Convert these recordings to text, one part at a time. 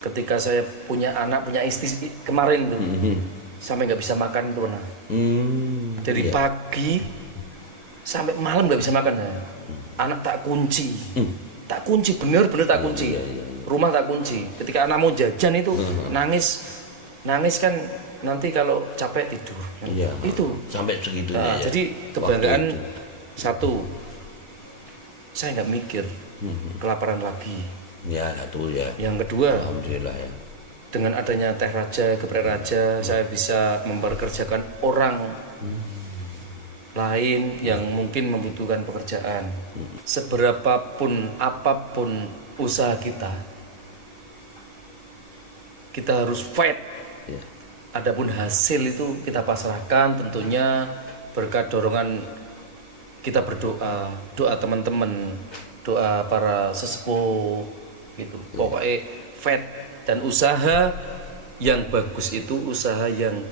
Ketika saya punya anak, punya istri kemarin tuh, sampai nggak bisa makan tuh, nah. Dari pagi sampai malam nggak bisa makan. Nah. Anak tak kunci, bener-bener tak kunci. Rumah tak kunci. Ketika anak mau jajan itu nangis kan nanti kalau capek tidur. Iya. Itu sampai segitu. Nah, jadi kebanggaan satu, saya nggak mikir kelaparan lagi. Ya, satu ya. Yang kedua, Alhamdulillah ya. dengan adanya Teh Raja, Geprek Raja, saya bisa memperkerjakan orang lain yang mungkin membutuhkan pekerjaan. Seberapapun apapun usaha kita harus fight. Adapun hasil itu kita pasrahkan, tentunya berkat dorongan kita berdoa, doa teman-teman, doa para sesepuh gitu. Pokoknya fight dan usaha yang bagus itu usaha yang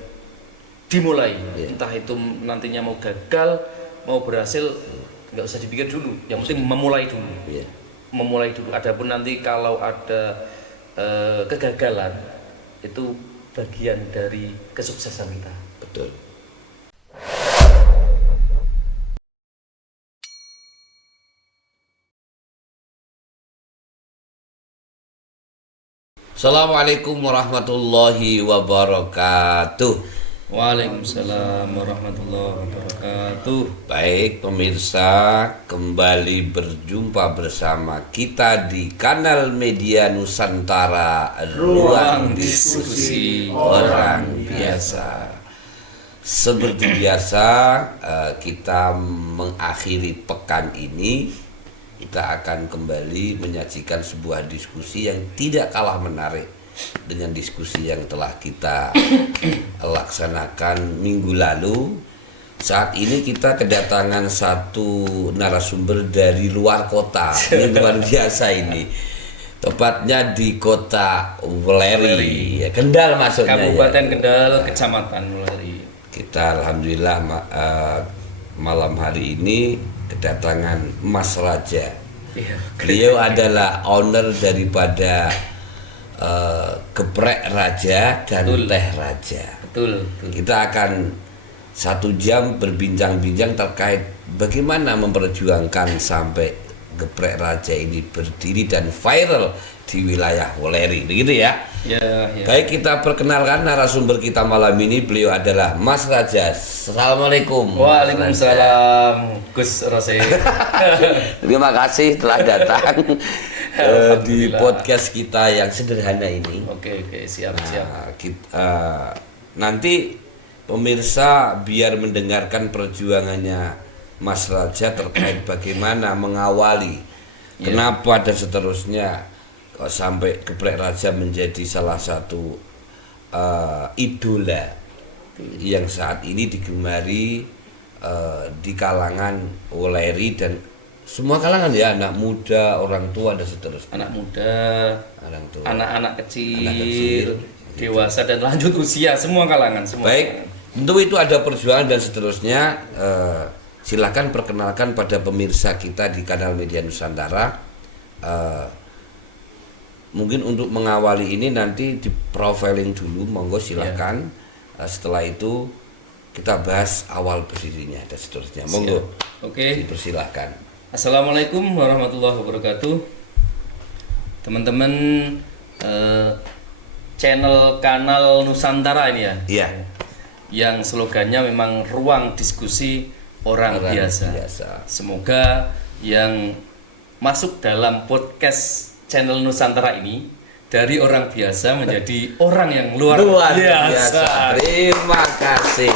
dimulai. Entah itu nantinya mau gagal, mau berhasil, nggak usah dipikir dulu. Yang penting memulai dulu. Memulai dulu. Adapun nanti kalau ada kegagalan, itu bagian dari kesuksesan kita. Betul. Assalamualaikum warahmatullahi wabarakatuh. Waalaikumsalam warahmatullahi wabarakatuh. Baik pemirsa, kembali berjumpa bersama kita di kanal media Nusantara Ruang Diskusi Orang Biasa. Seperti biasa, kita mengakhiri pekan ini, kita akan kembali menyajikan sebuah diskusi yang tidak kalah menarik dengan diskusi yang telah kita laksanakan minggu lalu. Saat ini kita kedatangan satu narasumber dari luar kota. Ini luar biasa ini. Tepatnya di kota Weleri, Kendal maksudnya. Kabupaten Kendal, Kecamatan Weleri. Kita alhamdulillah malam hari ini kedatangan Mas Raja. Beliau adalah owner daripada Geprek Raja dan Teh Raja. Betul. Kita akan 1 jam berbincang-bincang terkait bagaimana memperjuangkan sampai Geprek Raja ini berdiri dan viral di wilayah Weleri, begitu ya? Ya. Baik, kita perkenalkan narasumber kita malam ini. Beliau adalah Mas Raja. Assalamualaikum. Waalaikumsalam, Gus Rose. Terima kasih telah datang di podcast kita yang sederhana ini. Oke, siap. Nanti pemirsa biar mendengarkan perjuangannya Mas Raja terkait bagaimana mengawali, kenapa dan seterusnya kok sampai Geprek Raja menjadi salah satu idola yang saat ini digemari di kalangan Weleri dan semua kalangan ya, anak muda, orang tua dan seterusnya. Anak muda, orang tua, anak kecil, dewasa dan lanjut usia, semua kalangan semua. Baik, tentu itu ada perjuangan dan seterusnya. Silakan perkenalkan pada pemirsa kita di kanal media Nusantara. Mungkin untuk mengawali ini nanti di profiling dulu, monggo silakan. Setelah itu kita bahas awal berdirinya dan seterusnya. Monggo. Oke. Dipersilahkan. Assalamualaikum warahmatullahi wabarakatuh. Teman-teman channel kanal Nusantara ini ya. Iya. Yang slogannya memang ruang diskusi orang biasa. Semoga yang masuk dalam podcast channel Nusantara ini dari orang biasa menjadi orang yang luar biasa. Terima kasih.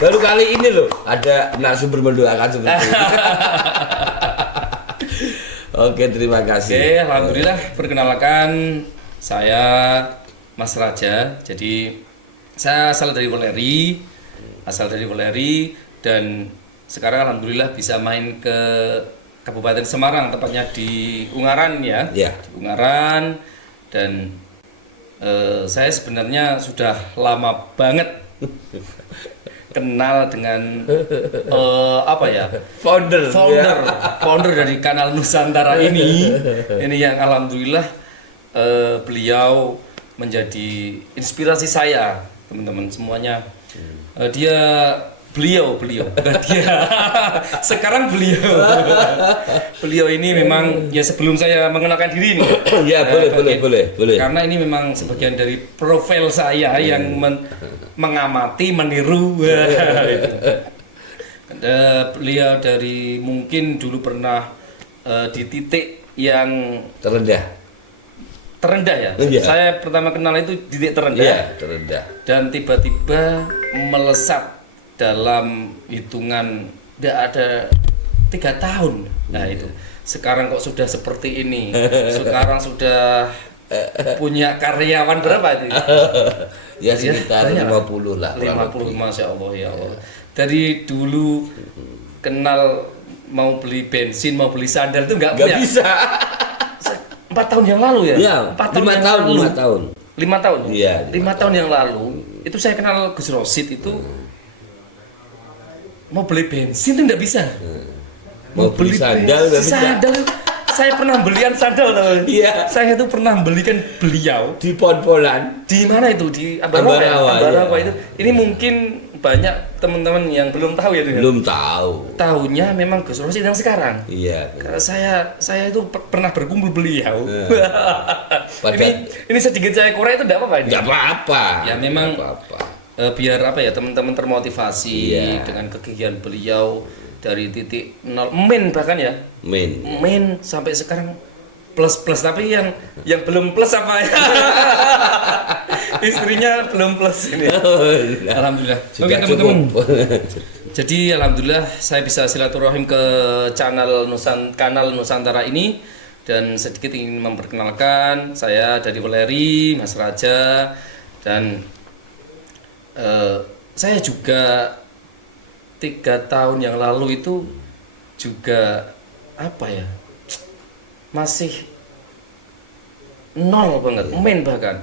Baru kali ini loh ada narasumber mendoakan seperti ini. Oke, terima kasih. Oke, alhamdulillah, perkenalkan saya Mas Raja. Jadi saya asal dari Weleri dan sekarang alhamdulillah bisa main ke Kabupaten Semarang, tepatnya di Ungaran ya. Di Ungaran, dan saya sebenarnya sudah lama banget kenal dengan founder dari kanal Nusantara ini yang alhamdulillah beliau menjadi inspirasi saya, teman-teman semuanya. Beliau sekarang beliau ini memang ya sebelum saya mengenalkan diri ini Ya, boleh. karena ini memang sebagian dari profil saya yang mengamati, meniru. Beliau dari mungkin dulu pernah di titik yang terendah ya. Iya. Saya pertama kenal itu titik terendah. Iya, terendah. Dan tiba-tiba melesat dalam hitungan tidak ada 3 tahun. Nah itu sekarang kok sudah seperti ini. Sekarang sudah punya karyawan berapa itu? Ya sekitar banyak. 50 lah. 50, Masya Allah ya Allah. Dari dulu kenal mau beli bensin, mau beli sandal itu nggak punya. bisa. 4 tahun yang lalu ya? Ya, 4 5 tahun. 5 tahun? Iya, 5 tahun yang lalu itu saya kenal Gus Rosid itu mau beli bensin itu nggak bisa. Mau beli sandal nggak bisa. Sandal saya pernah belian sandal tahu. Iya. Saya itu pernah belikan beliau Di pon-ponan. di mana itu di Ambarawa Ambarawa, itu. Ini mungkin banyak teman-teman yang belum tahu ya itu. Belum tahu. Tahunya memang Gus Rosid yang sekarang. Iya. Karena saya itu pernah berkumpul beliau. Padahal- ini sedikit saya korek itu enggak apa-apa ini. Nggak apa-apa. Ya, memang- Nggak apa-apa. Biar apa ya teman-teman termotivasi Iya. dengan kegigihan beliau dari titik 0 min bahkan ya. Min sampai sekarang plus tapi yang belum plus apa ya? Istrinya belum plus ini. Alhamdulillah. Sudah Oke teman-teman. cukup. Jadi alhamdulillah saya bisa silaturahim ke kanal Nusantara ini dan sedikit ingin memperkenalkan saya dari Weleri, Mas Raja dan saya juga 3 tahun yang lalu itu juga apa ya masih nol banget, main bahkan.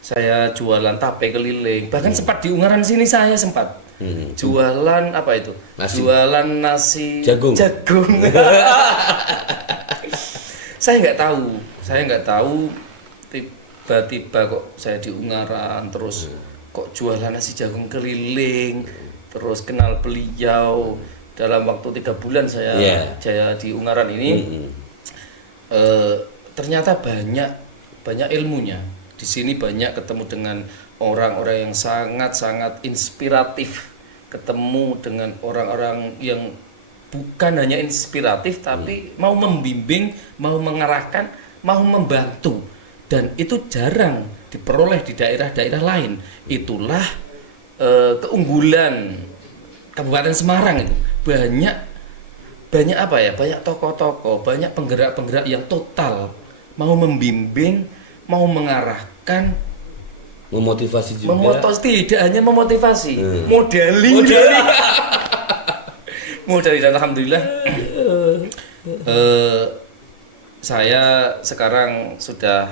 Saya jualan tape keliling, bahkan sempat di Ungaran sini saya sempat jualan apa itu? Nasi. Jualan nasi Jagung. Saya nggak tahu tiba-tiba kok saya di Ungaran terus kok jualan nasi jagung keliling, terus kenal beliau dalam waktu 3 bulan saya jaya di Ungaran ini. Ternyata banyak ilmunya di sini, banyak ketemu dengan orang-orang yang sangat inspiratif, ketemu dengan orang-orang yang bukan hanya inspiratif tapi mau membimbing, mau mengarahkan, mau membantu, dan itu jarang diperoleh di daerah-daerah lain. Itulah keunggulan Kabupaten Semarang itu. Banyak apa ya? Banyak tokoh-tokoh, banyak penggerak-penggerak yang total mau membimbing, mau mengarahkan, Memotivasi juga. tidak hanya memotivasi, modali. Dan alhamdulillah saya sekarang sudah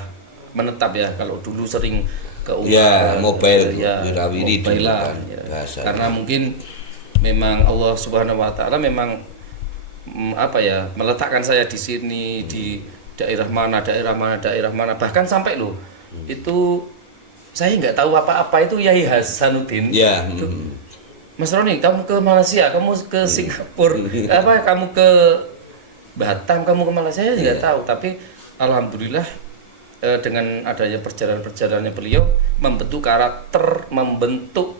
menetap ya. Kalau dulu sering ke Ya, mobile ya, wirawiri mobile lah, dulu kan, ya. bahasa. Karena mungkin memang Allah Subhanahu wa taala memang apa ya, meletakkan saya di sini di daerah mana, bahkan sampai loh itu saya nggak tahu apa-apa itu Yai Hasanuddin. Ya. Itu, Mas Roni, kamu ke Malaysia, kamu ke Singapura, kamu ke Batam, kamu ke Malaysia, saya nggak tahu. Tapi alhamdulillah dengan adanya perjalanan-perjalanannya beliau membentuk karakter, membentuk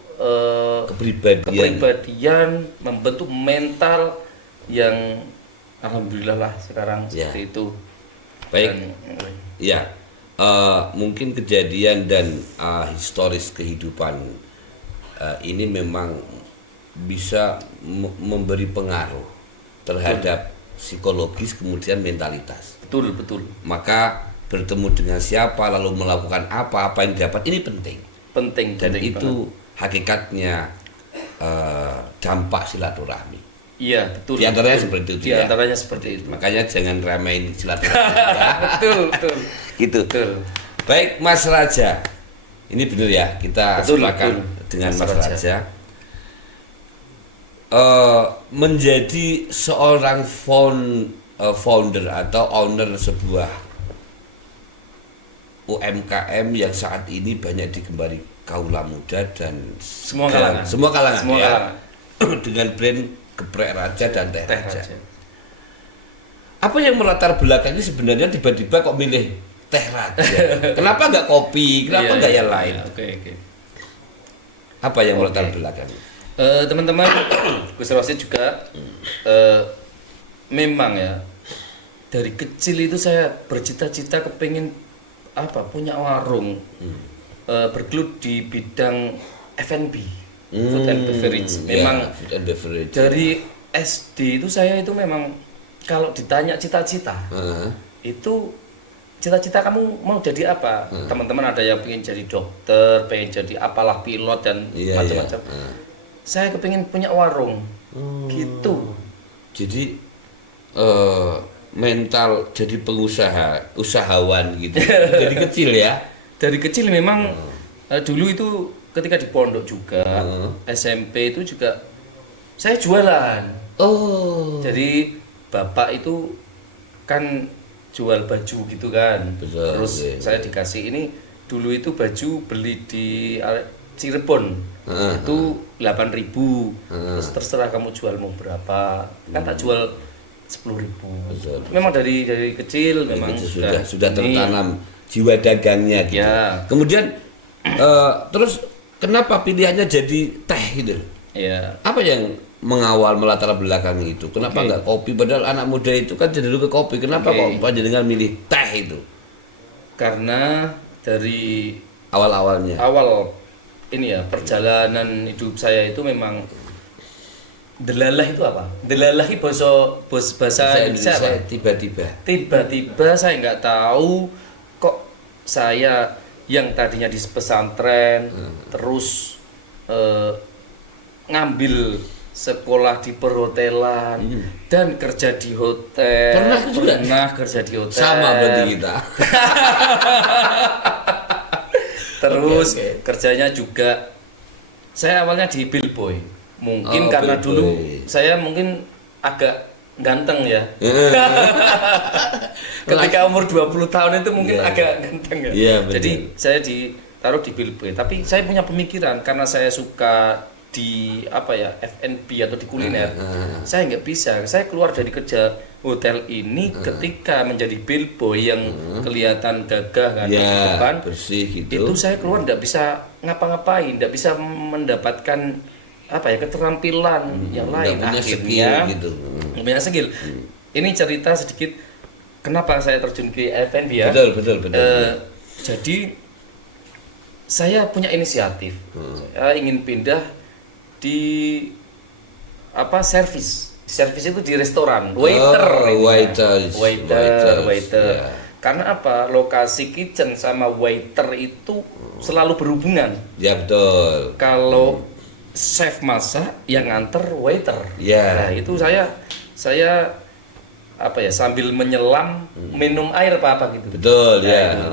kepribadian, membentuk mental yang alhamdulillah lah sekarang seperti itu. Baik. Ya, mungkin kejadian dan historis kehidupan ini memang bisa memberi pengaruh terhadap psikologis kemudian mentalitas. Betul. Maka bertemu dengan siapa lalu melakukan apa yang didapat ini penting. Dan itu hakikatnya dampak silaturahmi. Iya, betul. Di antaranya seperti itu. Di antaranya seperti itu. Makanya jangan ramein silaturahmi. Ya. Betul. Gitu. Betul. Baik Mas Raja, ini benar ya, kita sepakat dengan Mas Raja. Menjadi seorang founder atau owner sebuah UMKM yang saat ini banyak digemari kaula muda dan Semua kalangan. semua kalangan Semua ya. kalangan. Dengan brand Geprek Raja dan Teh Teh Raja. Raja. Apa yang melatar belakangnya sebenarnya tiba-tiba kok milih Teh Raja? Kenapa nggak kopi? Kenapa nggak yang lain? Oke. Apa yang melatar Oke. belakangnya? Teman-teman, Gus Rosid juga memang ya dari kecil itu saya bercita-cita kepingin punya warung bergelut di bidang F&B, food and beverage. Memang ya, food and beverage. dari SD itu saya itu memang kalau ditanya cita-cita itu cita-cita kamu mau jadi apa? Teman-teman ada yang pengen jadi dokter, pengen jadi apalah pilot dan Iya, macam-macam. Saya kepingin punya warung, gitu. Jadi mental jadi pengusaha, usahawan gitu. Jadi kecil ya. Dari kecil memang dulu itu ketika di pondok juga, SMP itu juga saya jualan. Oh. Jadi bapak itu kan jual baju gitu kan. Betul, Terus iya. saya dikasih ini dulu itu baju beli di Cirebon. Itu 8.000. Terus terserah kamu jual mau berapa. Kan tak jual 10.000. Betul. Memang dari kecil memang Itu sudah ini. tertanam jiwa dagangnya gitu. Ya. Kemudian terus kenapa pilihannya jadi teh gitu? Ya. Apa yang mengawal melatar belakangi itu? Kenapa Oke. nggak kopi? Padahal anak muda itu kan cenderung ke kopi. Kenapa Oke. kok panjenengan milih teh itu Karena dari awal-awalnya? awal ini ya perjalanan hidup saya itu memang delalah itu apa? Delalah itu bahasa Indonesia apa? Tiba-tiba. Tiba-tiba saya nggak tahu kok saya yang tadinya di pesantren terus ngambil sekolah di perhotelan dan kerja di hotel. Pernah juga? Pernah kerja di hotel. Sama berarti kita. Terus Oke. kerjanya juga saya awalnya di billboy. Mungkin Oh, karena billboy. dulu saya mungkin agak ganteng ya. Ketika umur 20 tahun itu mungkin Iya. agak ganteng ya. Iya, benar. Jadi saya ditaruh di billboy. Tapi saya punya pemikiran karena saya suka di F&B atau di kuliner. Saya nggak bisa. Saya keluar dari kerja hotel ini ketika menjadi billboy yang kelihatan gagah kan, gitu Ya, kan. bersih gitu. Itu saya keluar nggak bisa ngapa-ngapain, nggak bisa mendapatkan keterampilan yang lain. Nggak punya skill gitu. Nggak punya skill. Ini cerita sedikit kenapa saya terjun ke F&B ya. Betul. Jadi saya punya inisiatif. Saya ingin pindah di servis. Servis itu di restoran, waiter. Oh, waiter. Ya. Karena apa? Lokasi kitchen sama waiter itu selalu berhubungan. Ya betul. Kalau chef masak yang nganter waiter. Ya. Nah, itu saya sambil menyelam minum air apa gitu. Betul Nah, ya. itu.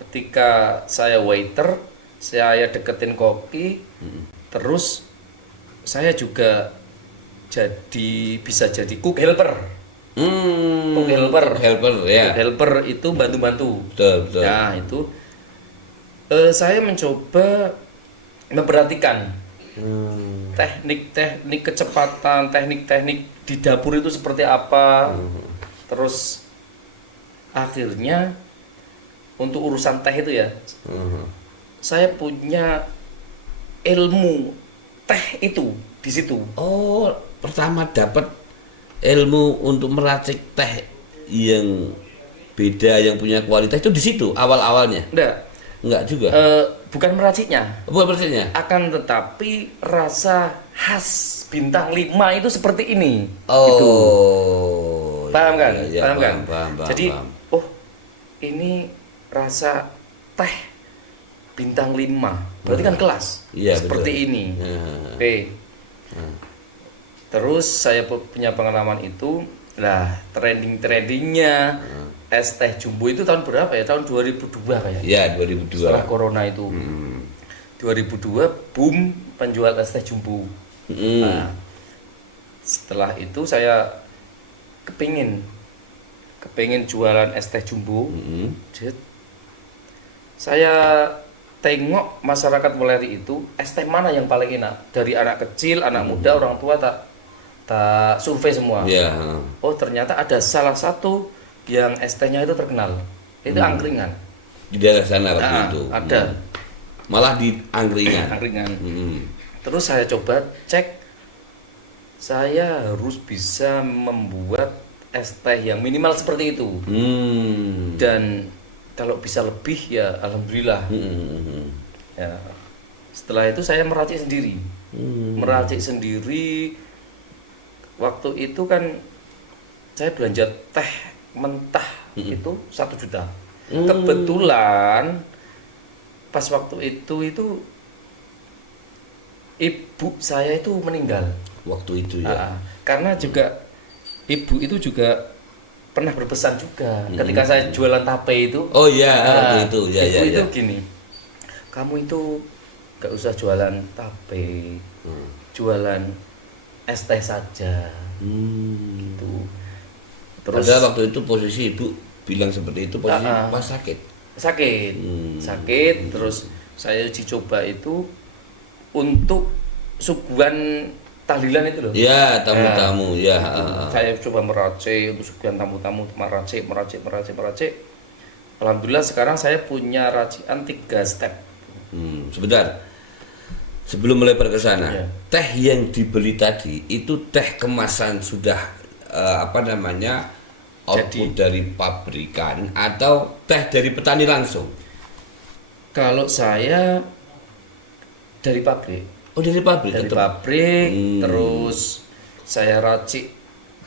Ketika saya waiter, saya deketin koki, terus saya juga bisa jadi cook helper. Cook helper. Helper ya. Cook helper itu bantu-bantu. Betul. Ya, itu saya mencoba memperhatikan teknik-teknik kecepatan, teknik-teknik di dapur itu seperti apa. Terus akhirnya untuk urusan teh itu ya, saya punya ilmu teh itu di situ. Oh, pertama dapat ilmu untuk meracik teh yang beda, yang punya kualitas itu di situ awal-awalnya. Enggak juga. Bukan meraciknya, Bukan persisnya. akan tetapi rasa khas bintang 5 itu seperti ini. Oh. Gitu. Paham kan? Iya, Paham kan? Paham. Jadi, oh ini rasa teh bintang 5. Berarti kan kelas. Iya, seperti betul. ini. Nah. Oke. Terus saya punya pengalaman itu. Lah, trendingnya es teh jumbo itu tahun berapa ya? Tahun 2002 kayaknya. Ya, 2002. Setelah corona itu. 2002 boom penjual es teh jumbo. Nah, setelah itu saya kepingin jualan es teh jumbo. Jet. Saya tengok masyarakat Weleri itu es teh mana yang paling enak, dari anak kecil, anak muda, orang tua, tak survei semua. Ya. Oh ternyata ada salah satu yang es tehnya itu terkenal, itu angkringan. Di daerah sana waktu Nah, itu. ada Malah di angkringan. angkringan. Hmm. Terus saya coba cek, saya harus bisa membuat es teh yang minimal seperti itu. Hmm. Dan kalau bisa lebih ya alhamdulillah. Hmm. Ya. Setelah itu saya meracik sendiri. Meracik sendiri. Waktu itu kan saya belanja teh mentah itu 1 juta. Kebetulan pas waktu itu ibu saya itu meninggal. Waktu itu ya. Karena juga ibu itu juga pernah berpesan juga ketika saya jualan tape itu. Oh iya, waktu itu ya ibu ya itu ya. gini, kamu itu gak usah jualan tape, jualan es teh saja. Gitu. Terus Padahal waktu itu posisi ibu bilang seperti itu posisi pas sakit. sakit terus saya dicoba itu untuk suguhan tahlilan itu loh. Ya, tamu-tamu ya. Saya coba meracik untuk suguhan tamu-tamu, meracik. Alhamdulillah sekarang saya punya racikan 3 step. Sebentar. Sebelum melebar ke sana, Iya. teh yang dibeli tadi itu teh kemasan sudah output dari pabrikan atau teh dari petani langsung? Kalau saya dari pabrik. Oh, dari pabrik Dari tetap. pabrik, terus saya racik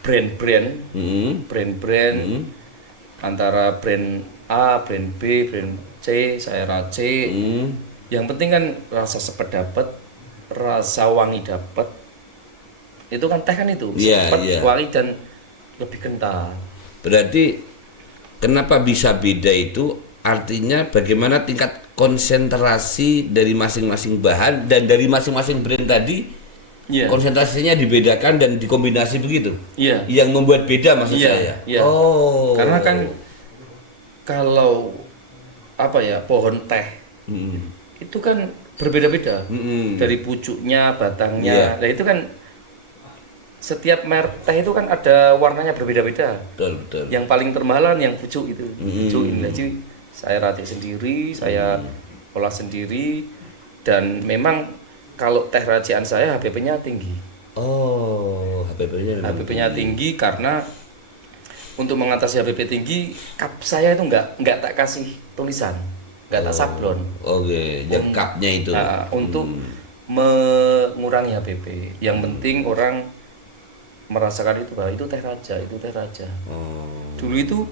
brand-brand, antara brand A, brand B, brand C, saya racik. Yang penting kan rasa sepet dapat, rasa wangi dapat. Itu kan teh kan itu, Iya, sepet, iya. wangi dan lebih kental. Berarti kenapa bisa beda itu? Artinya bagaimana tingkat konsentrasi dari masing-masing bahan dan dari masing-masing brand tadi, Iya. konsentrasinya dibedakan dan dikombinasi begitu. Iya. Yang membuat beda maksud Iya, saya. iya. Oh. Karena kan kalau pohon teh itu kan berbeda-beda dari pucuknya, batangnya. Iya. Nah itu kan setiap merek teh itu kan ada warnanya berbeda-beda. Betul. Yang paling termahalan yang pucuk itu. Pucuk ini. Jadi saya racik sendiri, saya olah sendiri, dan memang kalau teh racikan saya HBP-nya tinggi. Oh, HBP-nya tinggi karena untuk mengatasi HBP tinggi, cup saya itu nggak tak kasih tulisan, nggak tak sablon. Oke, yang cupnya itu. Nah, untuk mengurangi HBP. Yang penting orang merasakan itu bahwa itu teh raja, itu teh raja. Dulu itu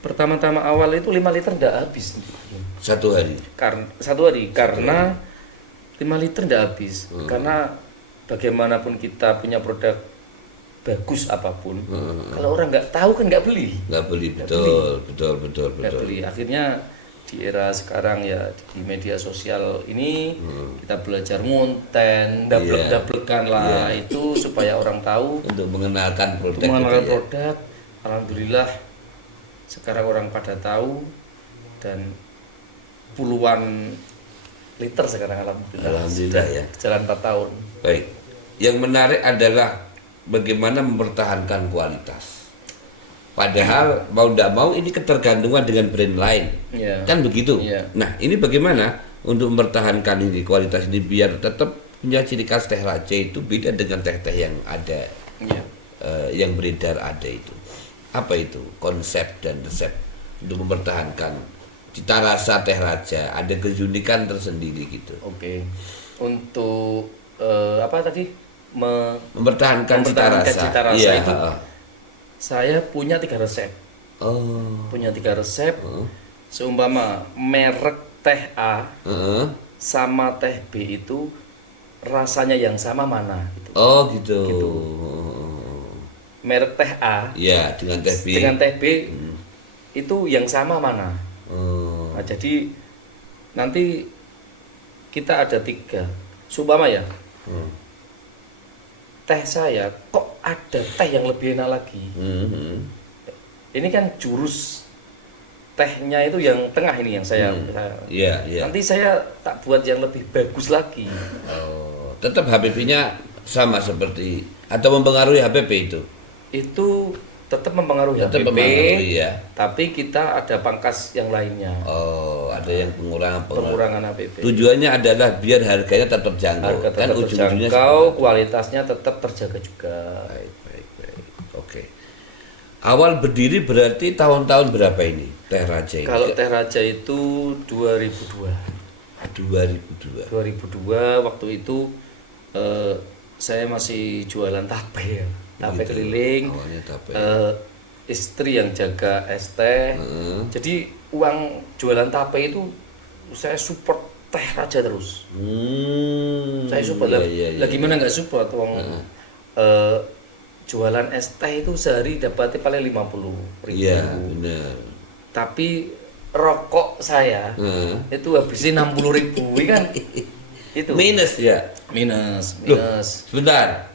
pertama-tama awal itu 5 liter nggak habis. Satu hari. Karena 5 liter nggak habis. Karena bagaimanapun kita punya produk bagus apapun, kalau orang nggak tahu kan nggak beli. Nggak beli, betul. Nggak beli. Akhirnya di era sekarang ya di media sosial ini kita belajar ngonten, dablek-dablekan lah itu supaya orang tahu. Untuk mengenalkan produk. Mengenalkan gitu ya. produk. Alhamdulillah sekarang orang pada tahu dan puluhan liter sekarang alhamdulillah. Alhamdulillah ya. Jalan 4 tahun. Baik. Yang menarik adalah bagaimana mempertahankan kualitas. Padahal mau tidak mau ini ketergantungan dengan brand lain. Iya. Kan begitu. Iya. Nah, ini bagaimana untuk mempertahankan ini kualitas ini biar tetap punya ciri khas teh raja itu beda dengan teh-teh yang ada. Iya. Yang beredar ada itu. Apa itu konsep dan resep untuk mempertahankan cita rasa teh raja, ada keunikan tersendiri gitu. Oke. Untuk apa tadi? Mempertahankan cita rasa. Iya, Iya, itu. Saya punya 3 resep. Oh. Punya 3 resep. Seumpama merek teh A sama teh B itu rasanya yang sama mana gitu. Oh gitu. Merek teh A Ya, dengan teh B. dengan teh B itu yang sama mana. Nah, jadi nanti kita ada 3. Seumpama ya. Teh saya kok ada teh yang lebih enak lagi. Ini kan jurus tehnya itu yang tengah ini yang saya Iya, iya. nanti saya tak buat yang lebih bagus lagi. Oh, tetap HPP-nya sama seperti atau mempengaruhi HPP itu? Itu tetap mempengaruhi Tetap HPP, mempengaruhi ya. tapi kita ada pangkas yang lainnya. Oh, ada yang Pengurangan HPP. Tujuannya adalah biar harganya tetap jangkau. Harga Kan tetap ujung-ujungnya terjangkau, seperti kualitasnya tetap terjaga juga. baik, baik, baik. Oke. Awal berdiri berarti tahun-tahun berapa ini Teh Raja ini? Kalau Teh Raja itu 2002. 2002. 2002 waktu itu saya masih jualan tape ya. Tape Begitu. keliling. Awalnya tape. Istri yang jaga es teh. Jadi uang jualan tape itu saya support Teh Raja terus. Saya support iya, lah gimana nggak support uang jualan es teh itu sehari dapatnya paling 50.000. Iya, benar. Tapi rokok saya itu habisnya 60.000 kan itu Minus ya. minus Loh, sebentar.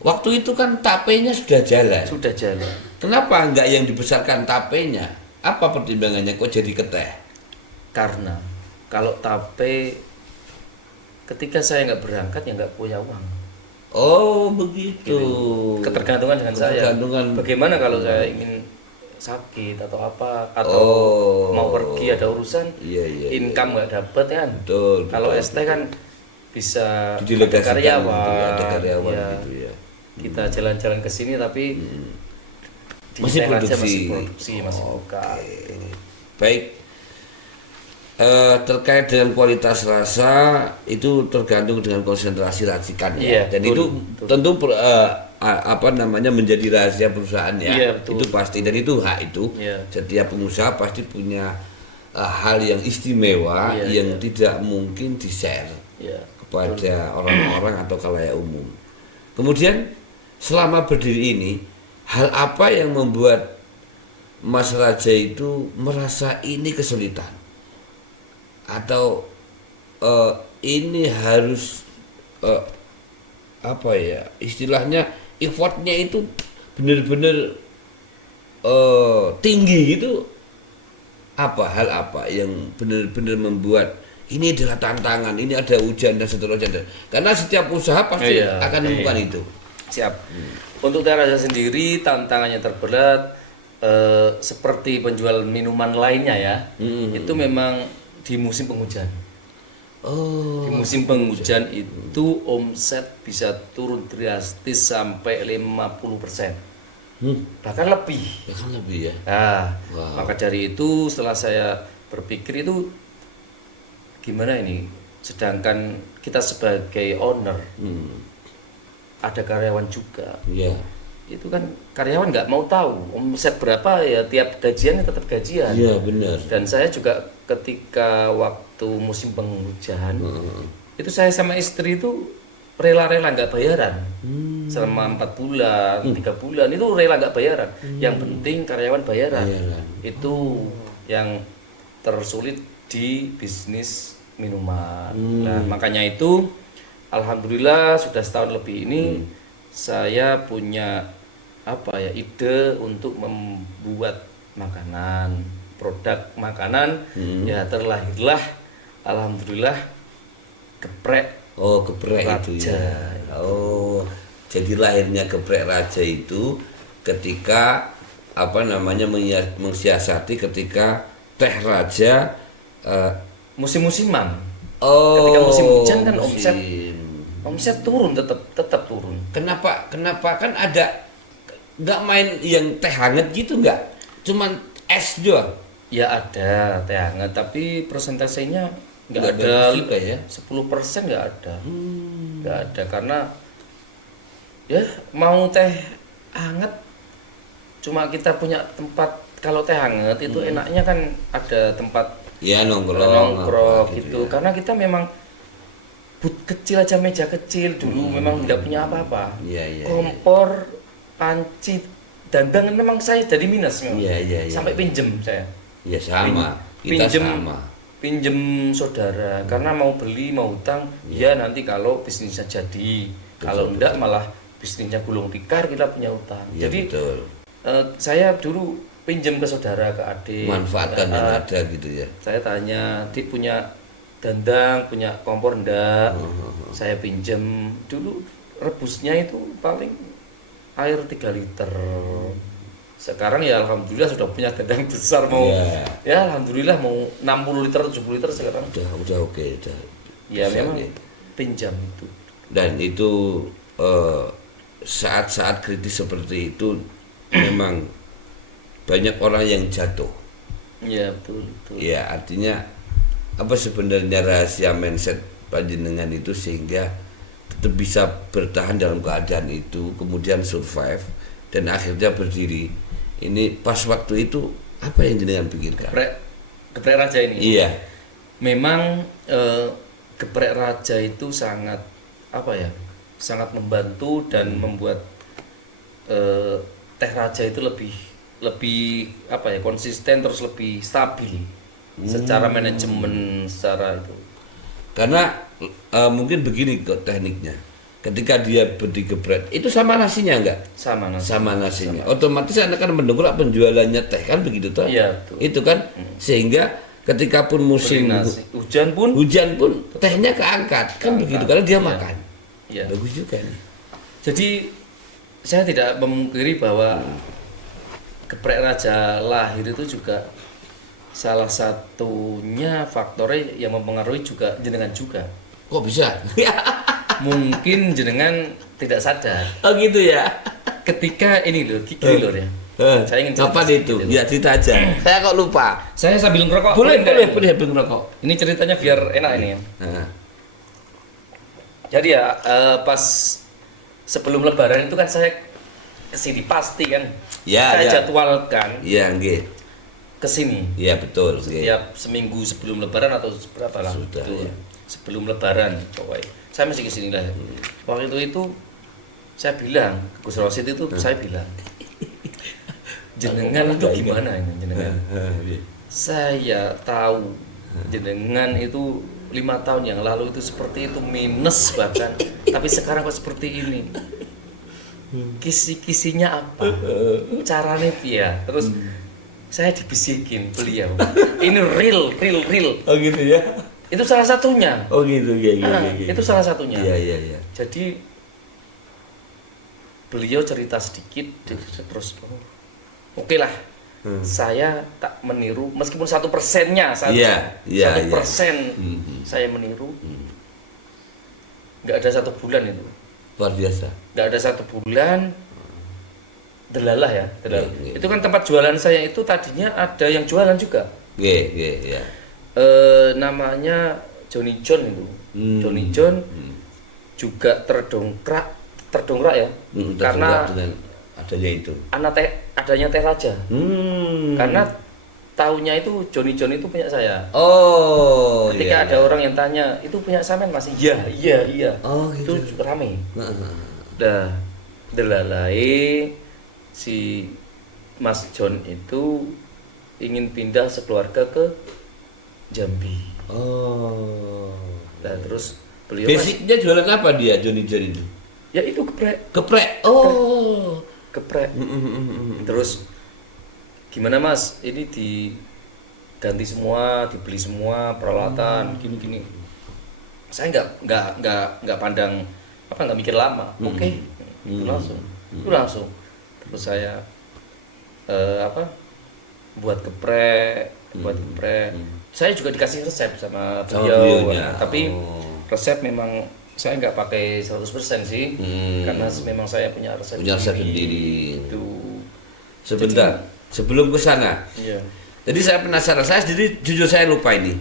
Waktu itu kan tapenya sudah jalan. sudah jalan. Kenapa enggak yang dibesarkan tapenya? Apa pertimbangannya kok jadi ke teh? Karena kalau tape ketika saya nggak berangkat ya nggak punya uang. Oh, begitu. Ketergantungan dengan saya. Ketergantungan. Bagaimana kalau saya ingin sakit atau apa atau Oh. mau pergi ada urusan, Iya, iya, iya. income nggak dapet kan? Betul, Kalau betul, ST kan bisa Didelegasikan karyawan, gitu ya, ada karyawan ya. gitu ya. Kita jalan-jalan ke sini tapi di Masih Teh Raja produksi. masih produksi, masih buka. Baik. Terkait dengan kualitas rasa itu tergantung dengan konsentrasi racikan ya. Iya, Dan betul, itu betul. tentu apa namanya menjadi rahasia perusahaan ya. Iya, betul. Itu pasti dan itu hak itu. Iya. Setiap pengusaha pasti punya hal yang istimewa Iya, yang iya. tidak mungkin di-share Ya. kepada orang-orang atau khalayak umum. Kemudian selama berdiri ini, hal apa yang membuat Mas Raja itu merasa ini kesulitan? Atau ini harus apa ya istilahnya effortnya itu benar-benar tinggi gitu, hal apa yang benar-benar membuat ini adalah tantangan, ini ada hujan dan seterusnya, karena setiap usaha pasti Iya, akan menemukan itu. Siap. Untuk Teh Raja sendiri tantangannya terberat seperti penjual minuman lainnya ya. Itu memang di musim penghujan. Oh, Di musim penghujan itu omset bisa turun drastis sampai 50%. Bahkan lebih. bahkan lebih ya. Nah, Wow. maka dari itu setelah saya berpikir itu gimana ini? Sedangkan kita sebagai owner ada karyawan juga. Iya. Itu kan karyawan nggak mau tahu omset berapa ya tiap gajian tetap gajian. Iya, benar. Dan saya juga ketika waktu musim penghujan itu saya sama istri itu rela-rela nggak bayaran selama 4 bulan, 3 bulan itu rela nggak bayaran. Yang penting karyawan bayaran. Bayaran. Itu yang tersulit di bisnis minuman. Nah, makanya itu alhamdulillah sudah setahun lebih ini saya punya ide untuk membuat makanan, produk makanan. Ya terlahirlah alhamdulillah geprek Oh, geprek itu Raja. ya. Oh, jadi lahirnya geprek Raja itu ketika mensiasati ketika Teh Raja musim-musiman. oh, Ketika musim hujan kan omset musim. turun, tetap turun. Kenapa kan ada nggak main yang teh hangat gitu nggak? Cuman es doang. Ya ada teh hangat tapi persentasenya nggak Nggak ada bagus juga ya. 10% nggak ada. Nggak ada karena ya mau teh hangat cuma kita punya tempat. Kalau teh hangat itu enaknya kan ada tempat Ya nongkrong apa gitu. ya. Karena kita memang but kecil aja, meja kecil dulu memang tidak punya apa-apa. Iya, iya, Kompor, panci, dandang memang saya jadi minus memang. Iya. Sampai pinjem saya. Ya sama. Kita sama. Pinjem saudara karena mau beli mau utang ya nanti kalau bisnisnya jadi, kalau enggak malah bisnisnya gulung tikar kita punya utang. Ya, Jadi betul. saya dulu pinjam ke saudara, ke adik, Manfaatkan ke yang kakak. ada gitu ya. Saya tanya, "Dik punya dandang, punya kompor enggak?" Saya pinjam. Dulu rebusnya itu paling air 3 liter. Sekarang ya alhamdulillah sudah punya dandang besar, mau Iya. ya alhamdulillah mau 60 liter 70 liter sekarang. Udah oke, udah. Ya bisa, memang ya. pinjam itu. Dan itu saat-saat kritis seperti itu memang banyak orang yang jatuh. Ya betul betul. Ya, artinya apa sebenarnya rahasia mindset panjenengan itu sehingga tetap bisa bertahan dalam keadaan itu, kemudian survive dan akhirnya berdiri. Ini pas waktu itu apa yang jenengan pikirkan? Geprek raja ini. Iya. Memang geprek raja itu sangat apa ya? Sangat membantu dan membuat teh raja itu lebih apa ya? Konsisten, terus lebih stabil secara manajemen, secara itu. Karena mungkin begini kok tekniknya. Ketika dia berdigeprek, itu sama nasinya enggak? Sama nasi. Sama nasinya. Otomatis Anda kan mendongkrak penjualannya teh kan begitu toh? Iya, betul. Itu kan sehingga ketika pun musim Nasi. Hujan pun hujan pun tehnya keangkat kan begitu karena dia Iya. makan. Iya. Bagus juga nih. Jadi saya tidak memungkiri bahwa geprek raja lahir itu juga salah satunya faktornya yang mempengaruhi juga jenengan juga. Kok bisa? Mungkin jenengan tidak sadar Oh gitu ya. ketika ini loh, gigi lor ya. Saya ingin cerita Kapan sedikit itu? itu. Ya cerita aja. Saya kok lupa. Saya sambil ngerokok. Boleh, enggak boleh, ini? boleh habis ngerokok. Ini ceritanya biar enak ini ya. Nah, Jadi ya pas sebelum Lebaran itu kan saya kesini pasti kan. Ya, saya ya. jadwalkan iya nggih. kesini. Iya betul, nggih. Setiap seminggu sebelum Lebaran atau berapa lah Sudah, itu, ya. sebelum Lebaran pokoknya saya masih kesini lah. Waktu itu saya bilang Gus Rosid itu saya bilang, jenengan itu gimana ini jenengan? Saya tahu jenengan itu 5 tahun yang lalu itu seperti itu, minus bahkan, tapi sekarang kok seperti ini. Kisi-kisinya apa? Caranya ya. Terus saya dibisikin beliau. Ini real. Oh gitu ya. Itu salah satunya. Oh gitu ya, Itu salah satunya. Iya, iya, iya. Jadi beliau cerita sedikit terus oke lah. Saya tak meniru meskipun 1%-nya Iya, iya, 1% saya meniru. Nggak ada 1 bulan itu. Luar biasa. Nggak ada 1 bulan delalah ya, delalah. Iya. Itu kan tempat jualan saya itu tadinya ada yang jualan juga. Nggih, ya. Namanya Johnny John itu. Johnny John juga terdongkrak ya. Karena dengan adanya itu. adanya teh raja. Hmm. Karena tahunya itu Johnny John itu punya saya. Oh, Ketika iya. ada orang yang tanya, itu punya sampean Mas? Iya. Oh, gitu. Itu rame. Heeh. Dah delalai si Mas John itu ingin pindah sekeluarga ke Jambi. Oh. Nah, terus beliau Mas, Basicnya jualan apa dia Johnny John itu? ya itu geprek. Oh. Geprek. Terus gimana Mas? Ini diganti semua, dibeli semua peralatan, gini-gini. Saya nggak pandang nggak mikir lama. Oke, itu langsung. Terus saya buat geprek. Saya juga dikasih resep sama beliau. beliaunya. Tapi resep memang saya nggak pakai 100% sih, karena memang saya punya resep Punya resep sendiri. Itu. Sebentar, sebelum ke sana. Iya. Jadi saya penasaran, saya sendiri jujur saya lupa ini.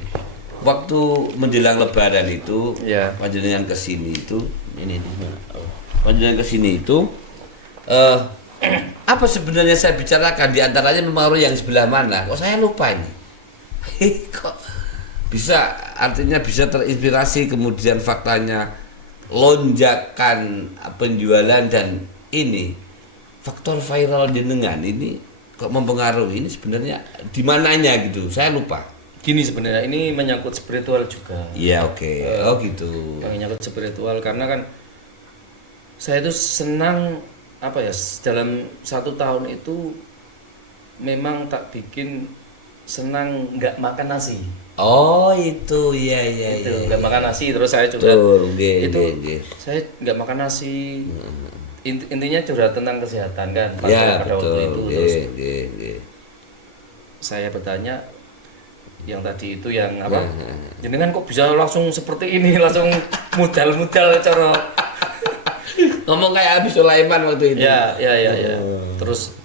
Waktu menjelang Lebaran itu, Iya. panjenengan ke sini itu, ini. Panjenengan ke sini itu, apa sebenarnya saya bicarakan di antaranya memang yang sebelah mana? Kok saya lupa ini? Kok bisa artinya bisa terinspirasi kemudian faktanya lonjakan penjualan dan ini faktor viral jenengan ini kok mempengaruhi ini sebenarnya di mananya gitu saya lupa. Gini sebenarnya ini menyangkut spiritual juga. Iya oke. Oh gitu. Menyangkut spiritual karena kan saya itu senang dalam 1 tahun itu memang tak bikin senang nggak makan nasi. Oh itu, iya iya Itu iya. nggak makan nasi, terus saya juga Betul, nggih, itu nggih, nggih. saya nggak makan nasi. Intinya curhat tentang kesehatan kan Ya pada waktu itu. betul, Terus nggih, nggih, nggih. saya bertanya yang tadi itu yang apa? Jenengan kok bisa langsung seperti ini, langsung mudal-mudal cara. Ngomong kayak Abi Sulaiman waktu itu. Ya, ya, ya, ya. Terus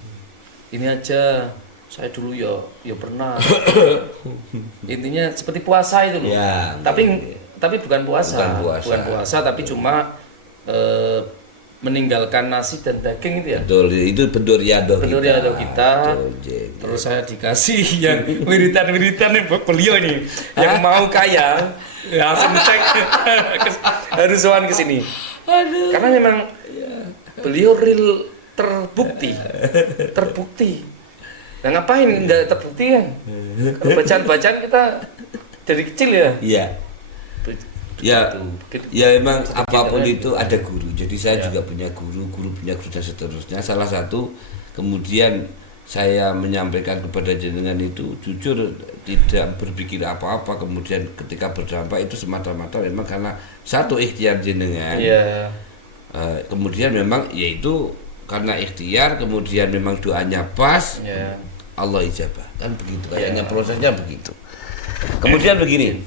ini aja saya dulu ya pernah. Intinya seperti puasa itu loh. Ya, tapi bukan puasa. Bukan puasa. Tapi cuma meninggalkan nasi dan daging itu ya. Betul, itu bendur riado Bendur riado kita. Betul, Jeng. Terus saya dikasih yang wiritan-wiritan beliau ini yang mau kaya langsung cek harus sowan ke sini. Karena memang beliau real terbukti. Nah ngapain nggak terbukti kan? Kalau bacaan-bacaan kita dari kecil ya. Iya. Ya, Gitu. ya emang apapun gitu. itu ada guru. Jadi saya Ya. juga punya guru punya guru dan seterusnya. Salah satu kemudian saya menyampaikan kepada jenengan itu jujur tidak berpikir apa-apa. Kemudian ketika berdampak itu semata-mata memang karena satu ikhtiar jenengan. Iya. Kemudian memang yaitu karena ikhtiar, kemudian memang doanya pas, Iya. Allah ijabah. Kan begitu Ya. kayaknya prosesnya begitu. Kemudian begini.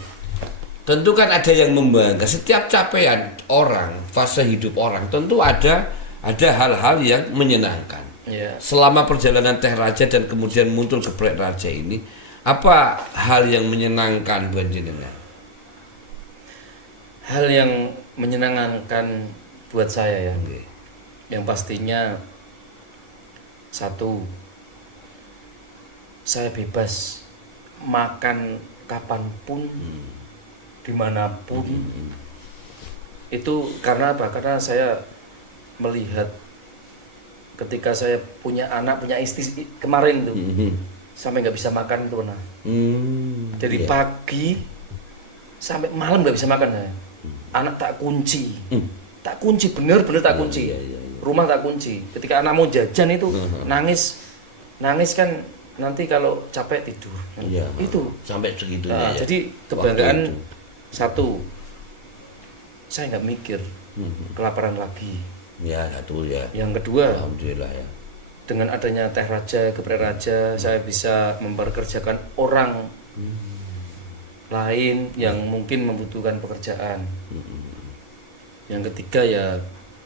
Tentu kan ada yang membanggakan. Setiap capaian orang, fase hidup orang, tentu ada hal-hal yang menyenangkan. Iya. Selama perjalanan Teh Raja dan kemudian muncul Geprek Raja ini, apa hal yang menyenangkan buat jenengan? Hal yang menyenangkan buat saya ya. Oke. Yang pastinya satu, saya bebas makan kapanpun, dimanapun. Itu karena apa? Karena saya melihat ketika saya punya anak, punya istri kemarin tuh, sampai nggak bisa makan tuh nah. Dari Iya. pagi sampai malam nggak bisa makan saya. Anak tak kunci. Tak kunci, bener-bener tak kunci. iya, iya. Rumah tak kunci. Ketika anak mau jajan itu nangis kan nanti kalau capek tidur. Iya, Itu. sampai segitunya Nah, ya. jadi Waktu kebanggaan itu. satu, saya nggak mikir kelaparan lagi. Ya, satu ya. Yang kedua, Alhamdulillah ya. dengan adanya Teh Raja, Geprek Raja, saya bisa memperkerjakan orang lain yang mungkin membutuhkan pekerjaan. Yang ketiga ya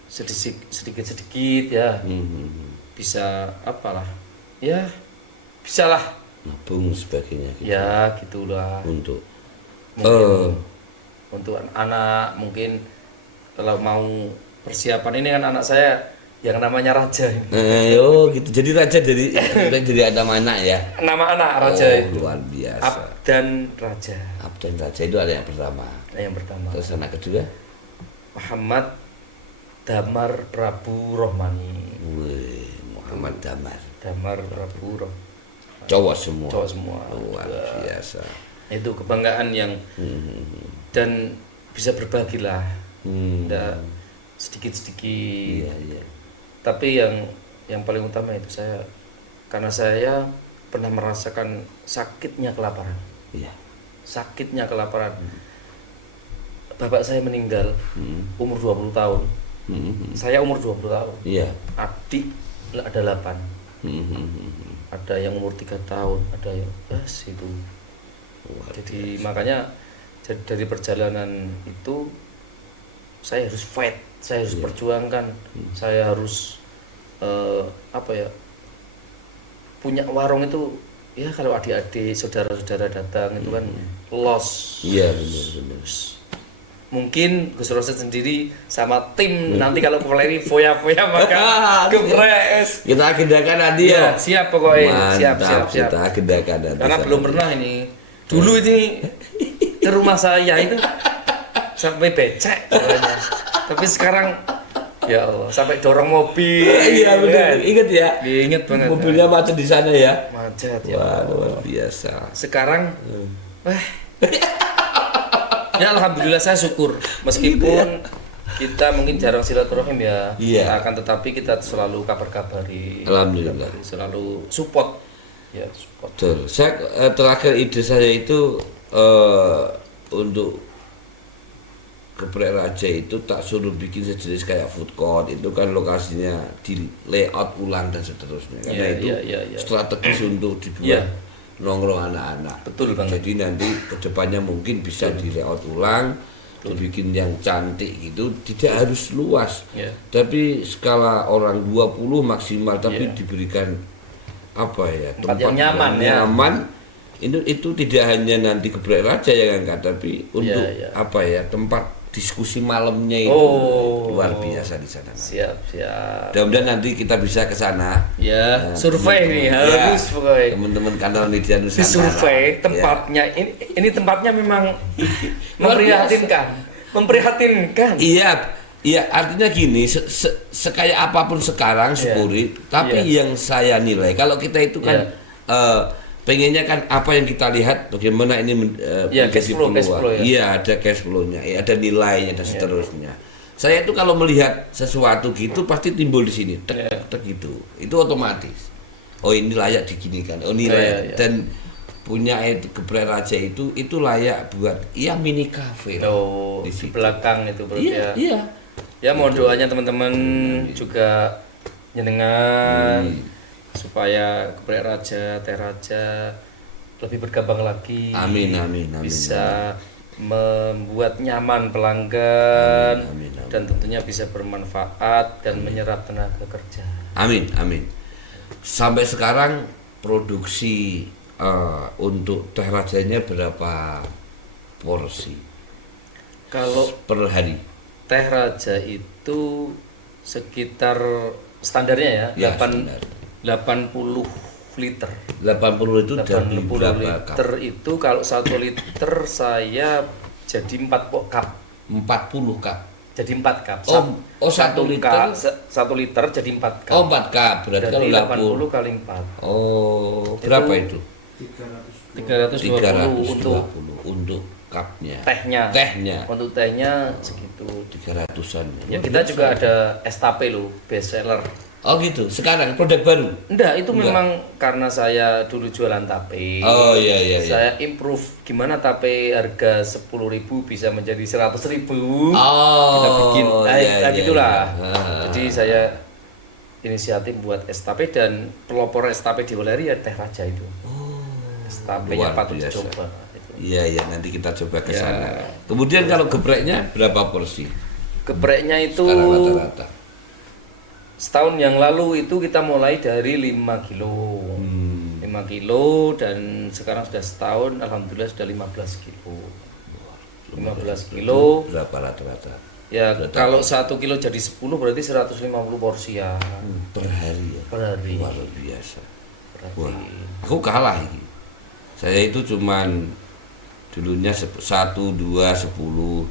sedikit-sedikit ya bisa apalah, ya bisalah Nabung sebagainya gitu. ya gitulah. Untuk Mungkin untuk anak mungkin kalau mau persiapan ini kan anak saya yang namanya Raja ini. gitu. Jadi raja dari ada anak ya. Nama anak Raja Oh, itu luar biasa. Abdan Raja. Abdan Raja itu ada yang pertama. Yang pertama Terus anak kedua, Muhammad Damar Prabu Rohmani. wih, Muhammad Damar. Damar Prabu Rohmani. Cowok semua. Cowok semua. Luar biasa. Itu kebanggaan yang dan bisa berbagilah. Nggak sedikit-sedikit. Iya, iya. Tapi yang paling utama itu karena saya pernah merasakan sakitnya kelaparan. Iya. Sakitnya kelaparan. Bapak saya meninggal umur 20 tahun. Saya umur 20 tahun. Iya. Adik ada 8. Ada yang umur 3 tahun, ada yang itu. Jadi makanya dari perjalanan itu saya harus fight, saya harus perjuangkan, saya harus punya warung itu ya kalau adik-adik, saudara-saudara datang itu kan loss. Iya, benar. Mungkin Gus Rosid sendiri sama tim nanti kalau kembali foya-foya maka kepres. Kita agendakan nanti Ya, ya. siap pokoknya. Siap. Kita agendakan nanti. Karena belum pernah ini. Dulu ini ke rumah saya itu sampai becek pokoknya. Tapi sekarang ya Allah, sampai dorong mobil. Iya benar. Ingat ya. Ingat banget. Mobilnya macet di sana ya. Macet ya. Wah, luar biasa. Sekarang ya alhamdulillah saya syukur meskipun kita mungkin jarang silaturahim ya. Iya. Akan tetapi kita selalu kabar-kabari. Alhamdulillah. Selalu support. Ya, support. Betul. Saya terakhir ide saya itu untuk geprek raja itu tak suruh bikin sejenis kayak food court, itu kan lokasinya di layout ulang dan seterusnya. Karena Iya, itu iya, iya. strategis untuk dibuat Iya. nongkrong anak-anak. Betul banget. Jadi nanti kedepannya mungkin bisa di layout ulang, dibikin yang cantik gitu, tidak harus luas. Iya. Tapi skala orang 20 maksimal, tapi Iya. diberikan apa ya, Tempat yang nyaman, ya. nyaman. Itu tidak hanya nanti geprek raja yang angkat, tapi untuk Iya. apa ya, tempat diskusi malamnya itu luar biasa di sana. Siap. Mudah-mudahan nanti kita bisa ke sana. Ya, Nah, survei nih teman-teman, harus pokoknya. teman-teman kanal Media Nusantara. Disurvei Ya. tempatnya. Ini tempatnya memang memprihatinkan. Iya, artinya gini, sekaya apapun sekarang Sepuri, tapi yang saya nilai kalau kita itu kan pengennya kan apa yang kita lihat bagaimana ini cash flow, ya. Iya, ada cash flow-nya, ada nilainya dan seterusnya. Saya itu kalau melihat sesuatu gitu pasti timbul di sini, tek gitu. Itu otomatis. Oh, ini layak diginikan. Oh, ini layak. Dan punya itu geprek raja itu layak buat mini cafe. Oh, di belakang itu berarti ya. Iya. Ya, mohon doanya teman-teman juga jenengan supaya geprek raja, teh raja lebih berkembang lagi. Amin. Bisa membuat nyaman pelanggan. Amin. Dan tentunya bisa bermanfaat dan menyerap tenaga kerja. Amin. Sampai sekarang produksi untuk teh rajanya berapa porsi Kalau per hari? teh raja itu sekitar standarnya ya, Standar. 80 liter. 80 itu dari 80 berapa liter cup? itu kalau 1 liter saya jadi 4 cup. 40 cup. Jadi 4 cup. Oh, 1 liter. 1 liter jadi 4 cup. Oh, 4 cup. Berarti Jadi kalau 80 kali 4. Oh, berapa itu? 320 untuk cupnya. tehnya. Untuk tehnya segitu. 300-an. Ya, kita juga ada es tape loh, best seller. Oh gitu. Sekarang produk baru. Enggak, itu memang karena saya dulu jualan tape. Oh iya. Saya improve gimana tape harga 10.000 bisa menjadi 100.000. Kita bikin gitulah. Jadi saya inisiatif buat es tape dan pelopor es tape di Weleri ya teh raja itu. Es tape-nya patut dicoba. Iya, nanti kita coba ke sana. Kemudian kalau gepreknya berapa porsi? Gepreknya itu Sekarang rata-rata. setahun yang lalu itu kita mulai dari 5 kilo. 5 kilo dan sekarang sudah setahun alhamdulillah sudah 15 kilo. 15 kilo. Berapa rata-rata? Ya kalau 1 kilo jadi 10 berarti 150 porsi ya. Per hari ya? Per hari. Luar biasa. Berarti. Wah, aku kalah ini. Saya itu cuman dulunya 1, 2, 10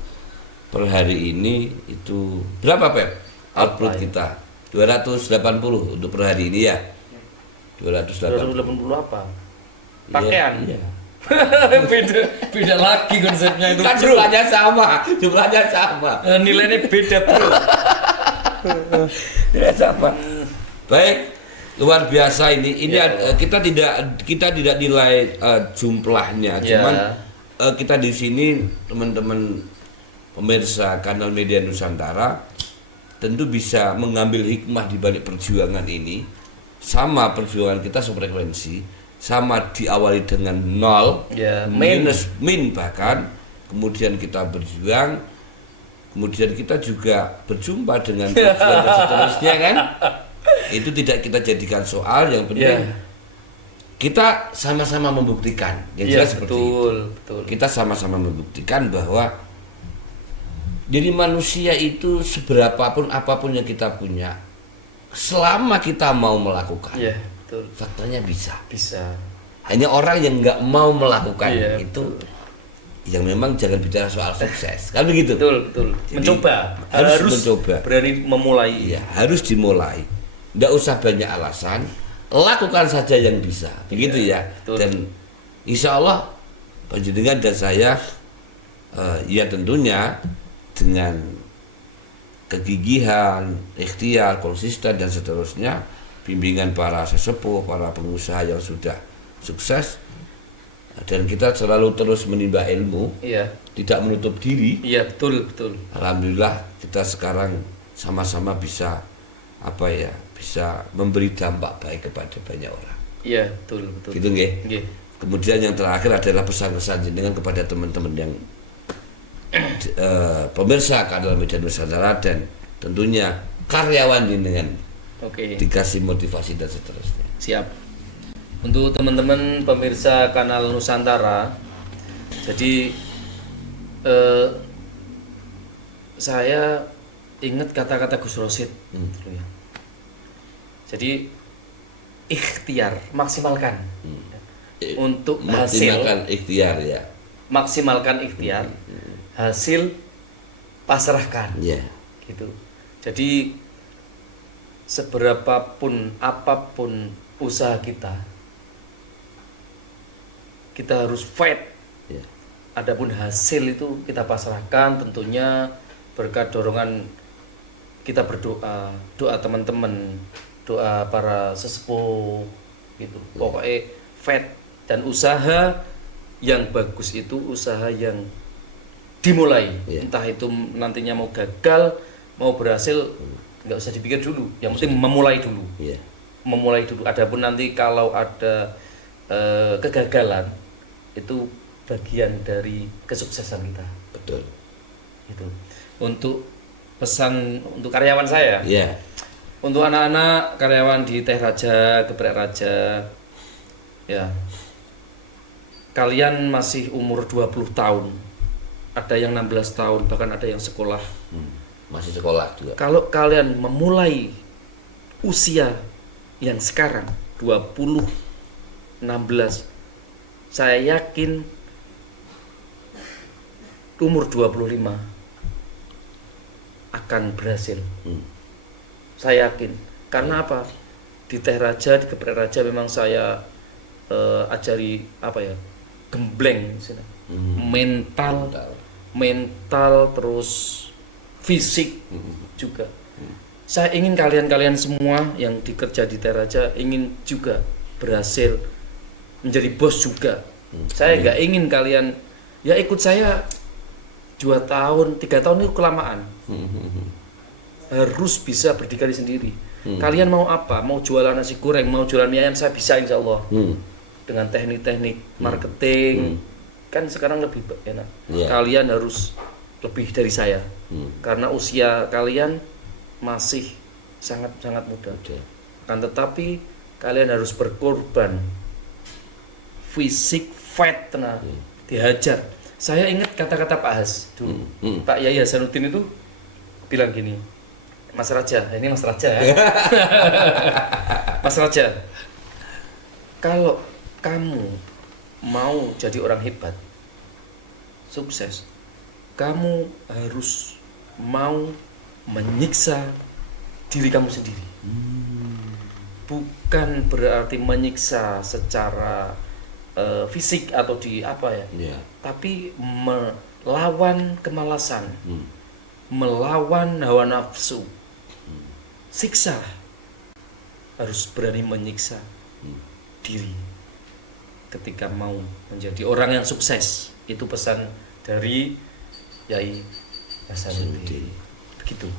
per hari ini itu berapa Pep? Output kita 280 untuk per hari ini ya. 280 apa? Pakaian. Iya. beda lagi konsepnya itu. Kan jumlahnya sama. Nilainya beda, Bro. Tidak sama. Baik, luar biasa ini. Kita tidak nilai jumlahnya, cuman kita di sini teman-teman pemirsa kanal Media Nusantara tentu bisa mengambil hikmah di balik perjuangan ini. Sama perjuangan kita sefrekuensi, sama diawali dengan 0, min bahkan, kemudian kita berjuang, kemudian kita juga berjumpa dengan perjuangan dan seterusnya kan. Itu tidak kita jadikan soal, yang penting kita sama-sama membuktikan. Yang jelas seperti itu. Betul. Kita sama-sama membuktikan bahwa diri manusia itu seberapapun apapun yang kita punya, selama kita mau melakukan, betul. faktanya bisa. Hanya orang yang nggak mau melakukan itu, yang memang jangan bicara soal sukses, kan begitu. Betul. Jadi, mencoba, harus mencoba. berani memulai. Iya, harus dimulai. Nggak usah banyak alasan, lakukan saja yang bisa, begitu ya. Betul. Dan insya Allah panjenengan dan saya, ya tentunya dengan kegigihan, ikhtiar, konsisten dan seterusnya, bimbingan para sesepuh, para pengusaha yang sudah sukses, dan kita selalu terus menimba ilmu, Iya. tidak menutup diri. Iya, betul, betul. Alhamdulillah kita sekarang sama-sama bisa bisa memberi dampak baik kepada banyak orang. Iya, betul, betul. Gitu nggih. Nggih. Kemudian yang terakhir adalah pesan-pesan jenengan kepada teman-teman yang pemirsa Kanal Media Nusantara dan tentunya karyawan jenengan, Oke. dikasih motivasi dan seterusnya. Siap. Untuk teman-teman pemirsa Kanal Nusantara, jadi saya ingat kata-kata Gus Rosid dulu ya. Jadi ikhtiar, maksimalkan untuk hasil, Maksimalkan ikhtiar ya. maksimalkan ikhtiar, hasil pasrahkan, Ya. gitu. Jadi seberapapun apapun usaha kita harus fight. Ya. Adapun hasil itu kita pasrahkan, tentunya berkat dorongan kita berdoa, doa teman-teman, doa para sesepuh gitu. Pokoknya fight dan usaha yang bagus itu usaha yang dimulai. Entah itu nantinya mau gagal, mau berhasil, nggak usah dipikir dulu. Yang penting memulai dulu. Ya. Memulai dulu. Adapun nanti kalau ada kegagalan, itu bagian dari kesuksesan kita. Betul. Gitu. Untuk pesan untuk karyawan saya, Ya. untuk anak-anak karyawan di Teh Raja, Geprek Raja, ya, kalian masih umur 20 tahun, ada yang 16 tahun, bahkan ada yang sekolah. Masih sekolah juga. Kalau kalian memulai usia yang sekarang 20, 16, saya yakin umur 25 akan berhasil. Saya yakin. Karena apa? Di Teh Raja, di Geprek Raja memang saya ajari gembleng mental terus fisik juga. Saya ingin kalian semua yang dikerja di Teh Raja ingin juga berhasil menjadi bos juga. Saya nggak ingin kalian ya ikut saya 2 tahun, 3 tahun itu kelamaan. Harus bisa berdikari sendiri. Kalian mau apa? Mau jualan nasi goreng, mau jualan mie ayam, saya bisa insya Allah. Dengan teknik-teknik marketing, kan sekarang lebih enak. Kalian harus lebih dari saya. Karena usia kalian masih sangat-sangat muda. Kan tetapi kalian harus berkorban. Fisik fight tenang, dihajar. Saya ingat kata-kata Pak Has dulu. Pak Yai Hasanuddin itu bilang gini, Mas Raja, ini Mas Raja ya. Mas Raja, kalau kamu mau jadi orang hebat, sukses, kamu harus mau menyiksa diri kamu sendiri. Bukan berarti menyiksa secara fisik atau di tapi melawan kemalasan, melawan hawa nafsu. Siksa, harus berani menyiksa diri ketika mau menjadi orang yang sukses. Itu pesan dari Yai Hasanuddin. Begitu.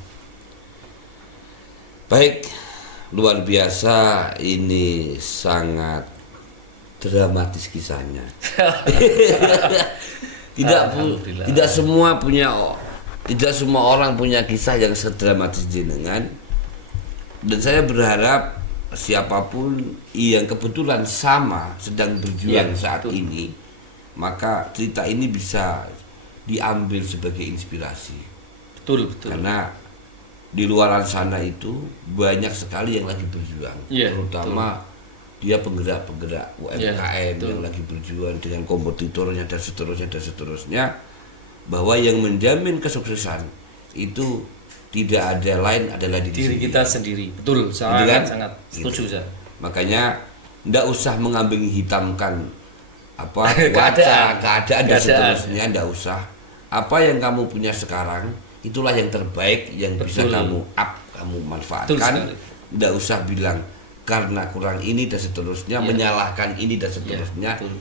Baik, luar biasa, ini sangat dramatis kisahnya. Tidak semua orang punya kisah yang sedramatis jenengan. Dan saya berharap siapapun yang kebetulan sama sedang berjuang saat ini, maka cerita ini bisa diambil sebagai inspirasi. Betul. Karena di luar sana itu banyak sekali yang lagi berjuang, terutama dia penggerak-penggerak UMKM yang lagi berjuang dengan kompetitornya dan seterusnya, bahwa yang menjamin kesuksesan itu tidak ada lain adalah diri kita sendiri. Betul, sangat setuju saya. Makanya tidak usah mengambing hitamkan keadaan dan seterusnya, tidak usah. Apa yang kamu punya sekarang itulah yang terbaik yang bisa kamu manfaatkan. Tidak usah bilang karena kurang ini dan seterusnya, menyalahkan ini dan seterusnya. Betul.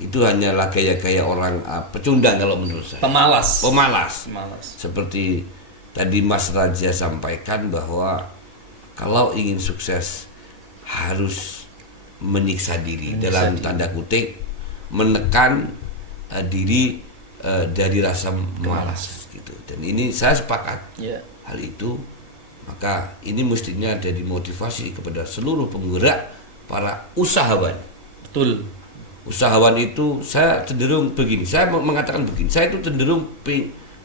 Itu hanyalah gaya-gaya orang pecundang kalau menurut saya. Pemalas. Seperti tadi Mas Raja sampaikan bahwa kalau ingin sukses harus menyiksa diri dalam tanda kutip, menekan diri dari rasa malas gitu. Dan ini saya sepakat hal itu. Maka ini mestinya jadi motivasi kepada seluruh penggerak, para usahawan. Betul. Usahawan itu saya cenderung begini, saya mengatakan begini, saya itu cenderung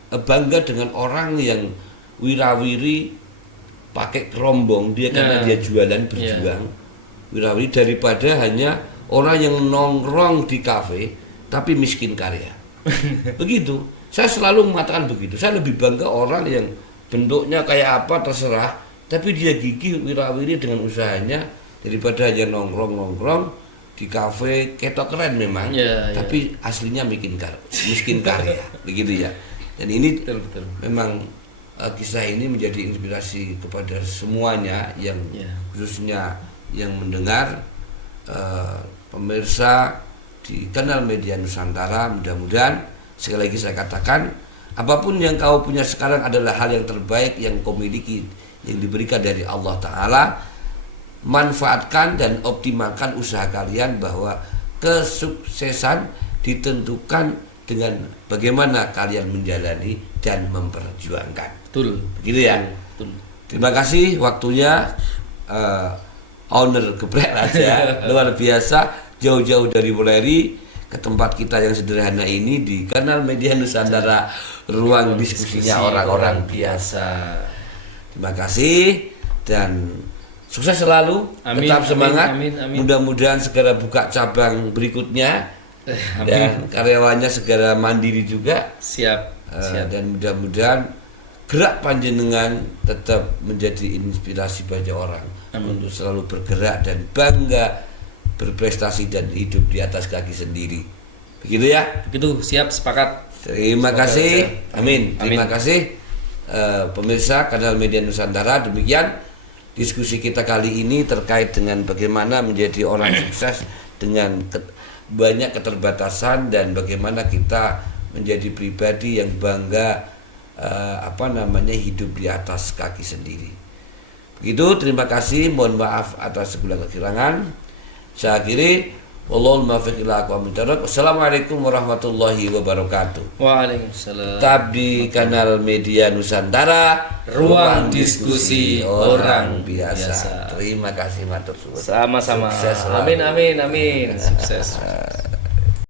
bangga dengan orang yang wirawiri pakai kerombong dia karena dia jualan berjuang, wirawiri daripada hanya orang yang nongkrong di kafe tapi miskin karya. Begitu, saya selalu mengatakan begitu. Saya lebih bangga orang yang bentuknya kayak apa terserah, tapi dia gigih wirawiri dengan usahanya daripada hanya nongkrong di kafe, ketok keren memang, tapi aslinya miskin karya, begitu ya. Dan ini betul. Memang kisah ini menjadi inspirasi kepada semuanya yang khususnya yang mendengar, pemirsa di kanal Media Nusantara. Mudah-mudahan sekali lagi saya katakan, apapun yang kau punya sekarang adalah hal yang terbaik yang kau miliki, yang diberikan dari Allah Ta'ala. Manfaatkan dan optimalkan usaha kalian, bahwa kesuksesan ditentukan dengan bagaimana kalian menjalani dan memperjuangkan. Betul. Begitu ya? Betul. Terima kasih waktunya owner Geprek Raja. Luar biasa, jauh-jauh dari Wuleri ke tempat kita yang sederhana ini di kanal Media Nusantara, ruang diskusinya orang-orang biasa. Terima kasih dan sukses selalu, tetap semangat. Amin. Mudah-mudahan segera buka cabang berikutnya dan karyawannya segera mandiri juga. Siap. Dan mudah-mudahan gerak panjenengan tetap menjadi inspirasi bagi orang untuk selalu bergerak dan bangga berprestasi dan hidup di atas kaki sendiri. Begitu ya? Begitu, siap, sepakat. Terima kasih. Amin. Terima kasih pemirsa kanal Media Nusantara. Demikian diskusi kita kali ini terkait dengan bagaimana menjadi orang sukses dengan banyak keterbatasan dan bagaimana kita menjadi pribadi yang bangga hidup di atas kaki sendiri. Begitu, terima kasih. Mohon maaf atas segala kekurangan. Saya akhiri. Wallahul muwaffiq ila aqwamit thoriq. Wassalamualaikum warahmatullahi wabarakatuh. Waalaikumsalam. Tetap di kanal Media Nusantara, ruang diskusi orang biasa. Terima kasih matur suwun. Sama-sama. Sukses selalu. Amin. Sukses.